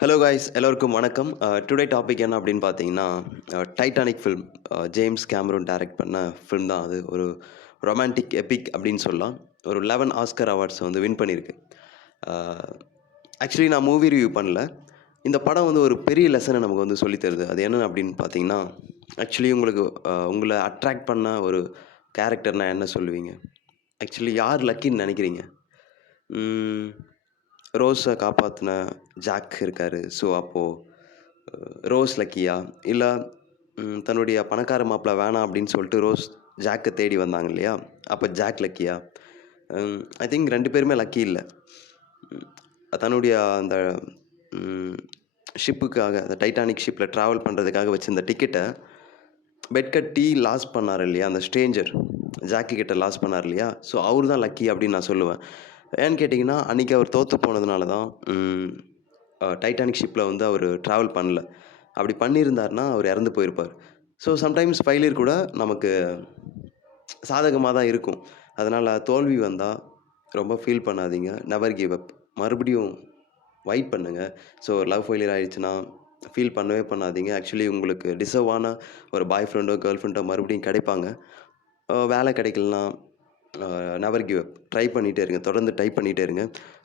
Hello guys எல்லோருக்கும் வணக்கம். Today topic என்ன அப்படின்னு பார்த்தீங்கன்னா, Titanic film. James Cameron direct பண்ண ஃபில்ம் தான் அது. ஒரு ரொமான்டிக் எபிக் அப்படின்னு சொல்லலாம். ஒரு 11 ஆஸ்கர் அவார்ட்ஸ் வந்து வின் பண்ணியிருக்கு. ஆக்சுவலி நான் மூவி ரிவ்யூ பண்ணல. இந்த படம் வந்து ஒரு பெரிய லெசனை நமக்கு வந்து சொல்லித் தருது. அது என்ன அப்படின்னு பார்த்தீங்கன்னா, ஆக்சுவலி உங்களுக்கு உங்கள அட்ராக்ட் பண்ண ஒரு கேரக்டர்னா என்ன சொல்லுவீங்க? ஆக்சுவலி யார் லக்கின்னு நினைக்கிறீங்க? ம். ரோஸ காப்பாத்துன ஜாக் இருக்காரு. ஸோ, அப்போ ரோஸ் லக்கியா? இல்ல தன்னுடைய பணக்கார மாப்பிள வேணாம் அப்படின்னு சொல்லிட்டு ரோஸ் ஜாக்க தேடி வந்தாங்க இல்லையா? அப்ப ஜாக் லக்கியா? ஐ திங்க் 2 பேருமே லக்கி இல்ல. ம் தன்னுடைய அந்த ம் ஷிப்புக்காக அந்த டைட்டானிக் ஷிப்ல ட்ராவல் பண்றதுக்காக வச்சிருந்த டிக்கெட்ட பெட் கட்டி லாஸ் பண்ணாரு இல்லையா? அந்த ஸ்ட்ரேஞ்சர் ஜாக்கி கிட்ட லாஸ் பண்ணாரு இல்லையா? ஸோ, அவரு தான் லக்கி அப்படின்னு நான் சொல்லுவேன். ஏன்னு கேட்டீங்கன்னா, அன்னைக்கு அவர் தோத்து போனதுனால தான் டைட்டானிக் ஷிப்ல வந்து அவரு ட்ராவல் பண்ணல. அப்படி பண்ணியிருந்தாருன்னா, அவர் இறந்து போயிருப்பார். ஸோ, சம்டைம்ஸ் ஃபெயிலியர் கூட நமக்கு சாதகமா தான் இருக்கும். அதனால தோல்வி வந்தா ரொம்ப ஃபீல் பண்ணாதீங்க. Never give up. மறுபடியும் வெயிட் பண்ணுங்க. ஸோ, லவ் ஃபெயிலியர் ஆயிடுச்சுன்னா, ஃபீல் பண்ணவே பண்ணாதீங்க. ஆக்சுவலி உங்களுக்கு டிசர்வ் ஆன ஒரு பாய் ஃப்ரெண்டோ, கேர்ள் ஃப்ரெண்டோ மறுபடியும் கிடைப்பாங்க. வேலை கிடைக்கலனா நெவர் கிவ் அப். ட்ரை பண்ணிட்டே இருங்க. தொடர்ந்து டைப் பண்ணிட்டே இருங்க.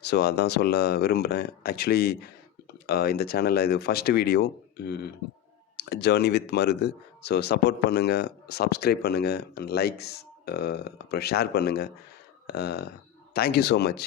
ஸோ, அதான் சொல்ல விரும்புறேன். ஆக்சுவலி இந்த சேனல்ல இது ஃபர்ஸ்ட் வீடியோ. ம் journey with Marudhu. So, support பண்ணுங்க, சப்ஸ்கிரைப் பண்ணுங்க, அண்ட் லைக்ஸ் அப்புறம் ஷேர் பண்ணுங்க. Thank you so much.